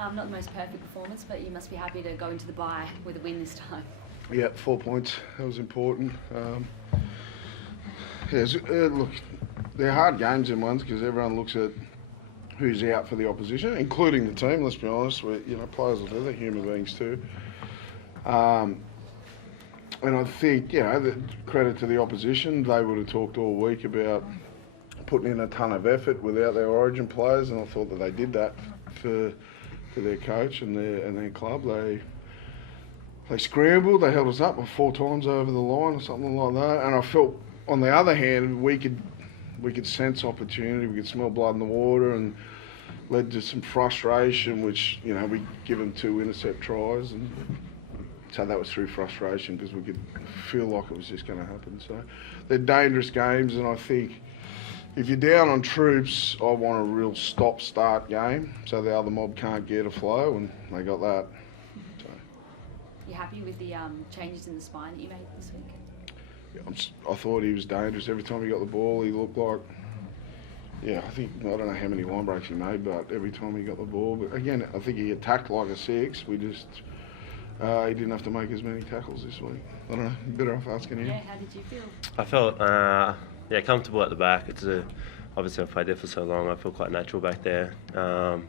Not the most perfect performance, but you must be happy to go into the bye with a win this time. Yeah, 4 points. That was important. Look, they're hard games in ones because everyone looks at who's out for the opposition, including the team. Let's be honest. Players will do. They're human beings too. And I think, the credit to the opposition, they would have talked all week about putting in a ton of effort without their origin players, and I thought that they did that for their coach and their club. They scrambled, they held us up 4 times over the line or something like that, and I felt, on the other hand, we could sense opportunity, we could smell blood in the water, and led to some frustration, which, we give them 2 intercept tries, and so that was through frustration because we could feel like it was just going to happen. So they're dangerous games, and I think if you're down on troops, I want a real stop-start game so the other mob can't get a flow, and they got that. So. You happy with the changes in the spine that you made this week? Yeah, I thought he was dangerous. Every time he got the ball, he looked like, I don't know how many line breaks he made, but every time he got the ball. But again, I think he attacked like a 6. We just... he didn't have to make as many tackles this week. I don't know, better off asking him. Yeah, how did you feel? I felt, comfortable at the back. Obviously I've played there for so long, I feel quite natural back there. But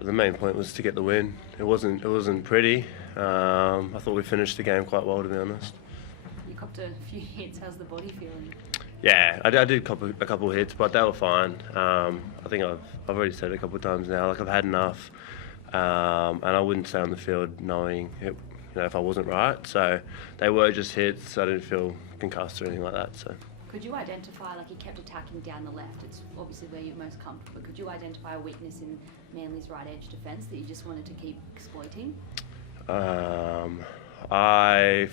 the main point was to get the win. It wasn't pretty. I thought we finished the game quite well, to be honest. You copped a few hits, how's the body feeling? Yeah, I did cop a couple of hits, but they were fine. I think I've already said it a couple of times now, I've had enough. And I wouldn't stay on the field knowing if I wasn't right. So they were just hits. I didn't feel concussed or anything like that. So could you identify, he kept attacking down the left, it's obviously where you're most comfortable, but could you identify a weakness in Manly's right edge defence that you just wanted to keep exploiting? For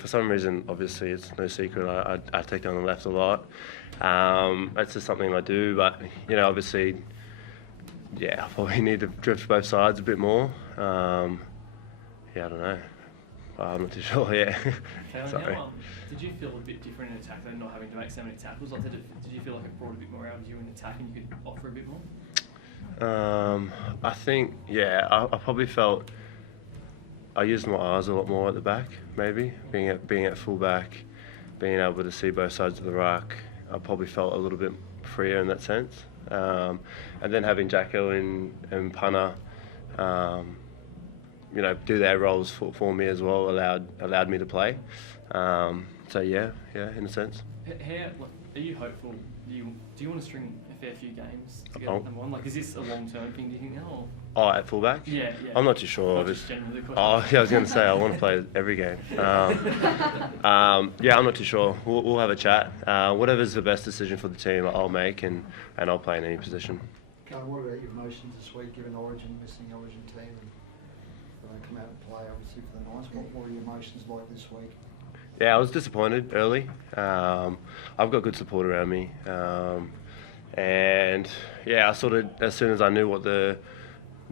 some reason, obviously it's no secret, I take down the left a lot. That's just something I do, but obviously, I probably need to drift both sides a bit more. I don't know. I'm not too sure, Sorry. Did you feel a bit different in attack than not having to make so many tackles? Did you feel like it brought a bit more out of you in attack and you could offer a bit more? I think, I probably felt I used my eyes a lot more at the back, maybe. Being at full back, being able to see both sides of the ruck, I probably felt a little bit freer in that sense. And then having Jacko and Ponga, do their roles for me as well allowed me to play. In a sense. Are you hopeful? Do you want to string a fair few games to get number one? Is this a long-term thing, do you think now? Oh, at fullback? Yeah. I'm not too sure. Just generally the I was going to say I want to play every game. I'm not too sure. We'll have a chat. Whatever's the best decision for the team, I'll make, and I'll play in any position. Kalyn, what about your emotions this week, given Origin, missing Origin team, and they come out and play, obviously, for the Knights? What were your emotions like this week? Yeah, I was disappointed early. I've got good support around me. I sort of, as soon as I knew what the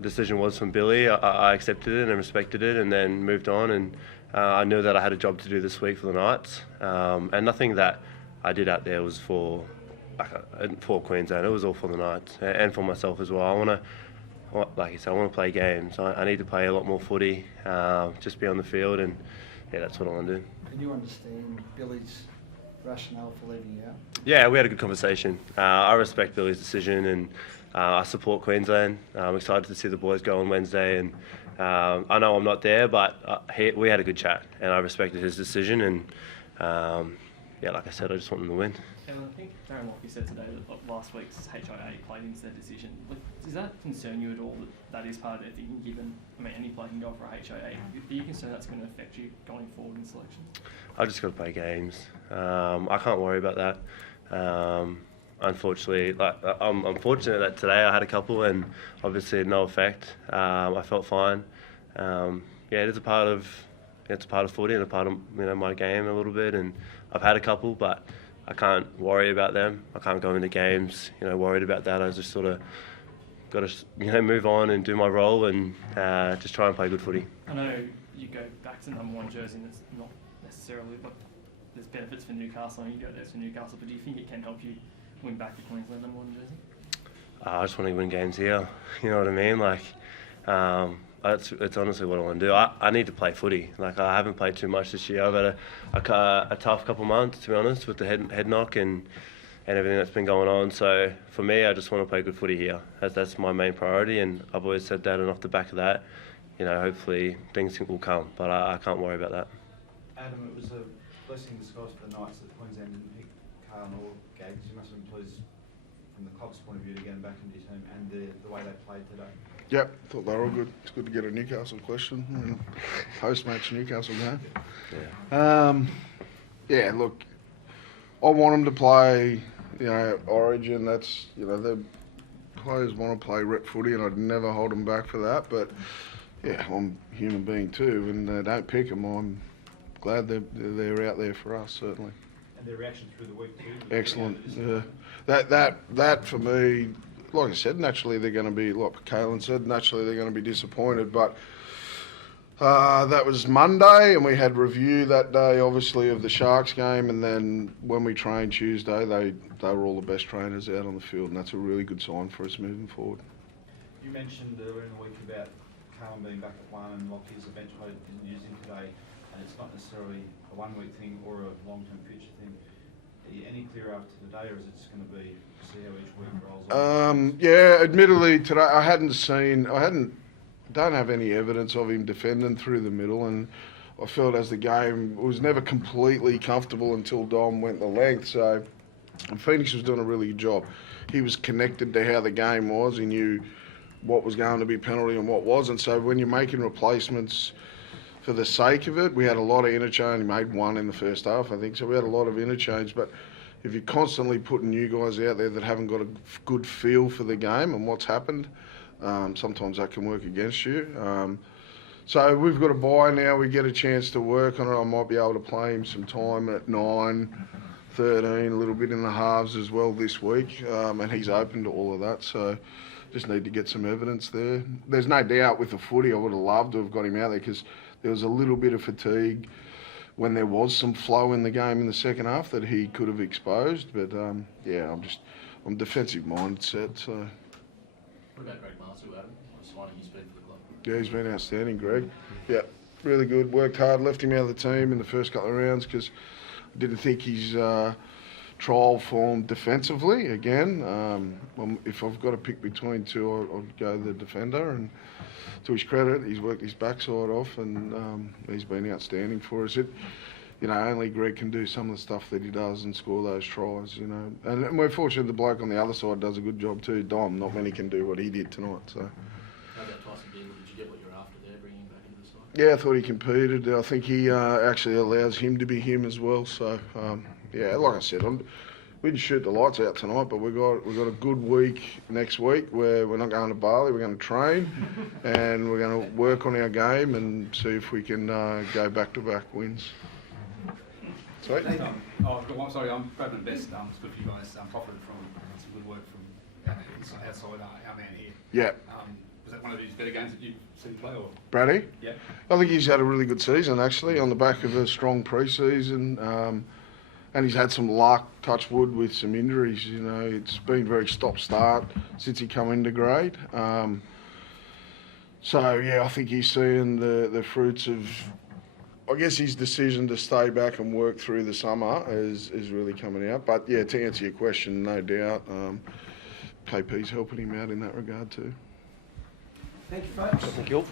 decision was from Billy, I accepted it and respected it, and then moved on. And I knew that I had a job to do this week for the Knights. And nothing that I did out there was for Queensland. It was all for the Knights and for myself as well. I want to play games. I need to play a lot more footy, just be on the field, and that's what I want to do. Can you understand Billy's rationale for leaving you out? Yeah, we had a good conversation. I respect Billy's decision, and I support Queensland. I'm excited to see the boys go on Wednesday, and I know I'm not there, but we had a good chat, and I respected his decision, and like I said, I just want them to win. And I think Darren Lockie said today that last week's HIA played into their decision. Does that concern you at all that is part of their thinking, given, any player can go for a HIA? Are you concerned that's going to affect you going forward in selections? I just got to play games. I can't worry about that. Unfortunately, I'm fortunate that today I had a couple and obviously no effect. I felt fine. It is a part of footy and a part of my game a little bit, and I've had a couple, but I can't worry about them. I can't go into games, worried about that. I just sort of got to, move on and do my role and just try and play good footy. I know you go back to number one jersey, and it's not necessarily, but there's benefits for Newcastle, and you go there for Newcastle. But do you think it can help you win back the Queensland number one jersey? I just want to win games here. You know what I mean? It's honestly what I want to do. I need to play footy. Like, I haven't played too much this year. I've had a tough couple months, to be honest, with the head knock and everything that's been going on. So for me, I just want to play good footy here. That's my main priority, and I've always said that. And off the back of that, hopefully things will come. But I can't worry about that. Adam, it was a blessing in disguise for the Knights that Queensland didn't pick Kalyn or Gags. You must have been pleased from the club's point of view to get him back into your team and the way they played today. Yep, thought they were all good. It's good to get a Newcastle question. Post-match Newcastle game. Yeah, look, I want them to play, Origin. That's, the players want to play rep footy, and I'd never hold them back for that. But yeah, I'm a human being too, and they don't pick them. I'm glad they're out there for us, certainly. And their reaction through the week too. Excellent. Yeah, that for me. Like I said, naturally they're going to be, like Kalyn said, naturally they're going to be disappointed. But that was Monday, and we had review that day, obviously, of the Sharks game. And then when we trained Tuesday, they were all the best trainers out on the field, and that's a really good sign for us moving forward. You mentioned earlier in the week about Kalyn being back at one and Lockie's eventually didn't use him today, and it's not necessarily a 1 week thing or a long-term future thing. Are you any clearer after today, or is it just going to be see how each week rolls on? Yeah, admittedly today I don't have any evidence of him defending through the middle, and I felt as the game was never completely comfortable until Dom went the length. So Phoenix was doing a really good job. He was connected to how the game was. He knew what was going to be penalty and what wasn't. So when you're making replacements for the sake of it, we had a lot of interchange. He made one in the first half, I think. So we had a lot of interchange, but if you're constantly putting new guys out there that haven't got a good feel for the game and what's happened, sometimes that can work against you. So we've got a bye now. We get a chance to work on it. I might be able to play him some time at 9, 13, a little bit in the halves as well this week. And he's open to all of that. So just need to get some evidence there. There's no doubt with the footy, I would have loved to have got him out there because there was a little bit of fatigue when there was some flow in the game in the second half that he could have exposed. But I'm defensive mindset. So. What about Greg Marsu, Adam? What signing he's been for the club? Yeah, he's been outstanding, Greg. Yeah, really good. Worked hard. Left him out of the team in the first couple of rounds because I didn't think his trial form defensively. Again, if I've got to pick between two, I'd go the defender. And to his credit, he's worked his backside off, and he's been outstanding for us. Only Greg can do some of the stuff that he does and score those tries. And we're fortunate the bloke on the other side does a good job too. Dom, not many can do what he did tonight. So. How about Tyson Dingle? Did you get what you're after there, bringing him back into the side? Yeah, I thought he competed. I think he actually allows him to be him as well. So like I said, we didn't shoot the lights out tonight, but we've got a good week next week where we're not going to Bali. We're going to train and we're going to work on our game and see if we can go back-to-back wins. Sweet. I've got one. Sorry, I'm Bradman Best. It's good for you guys. Profited from some good work from outside our man here. Yeah. Was that one of his better games that you've seen play? Or? Brady? Yeah. I think he's had a really good season actually on the back of a strong pre-season. And he's had some luck, touch wood, with some injuries. It's been very stop-start since he come into grade. I think he's seeing the fruits of, I guess, his decision to stay back and work through the summer is really coming out. But yeah, to answer your question, no doubt, KP's helping him out in that regard too. Thank you, folks. Thank you.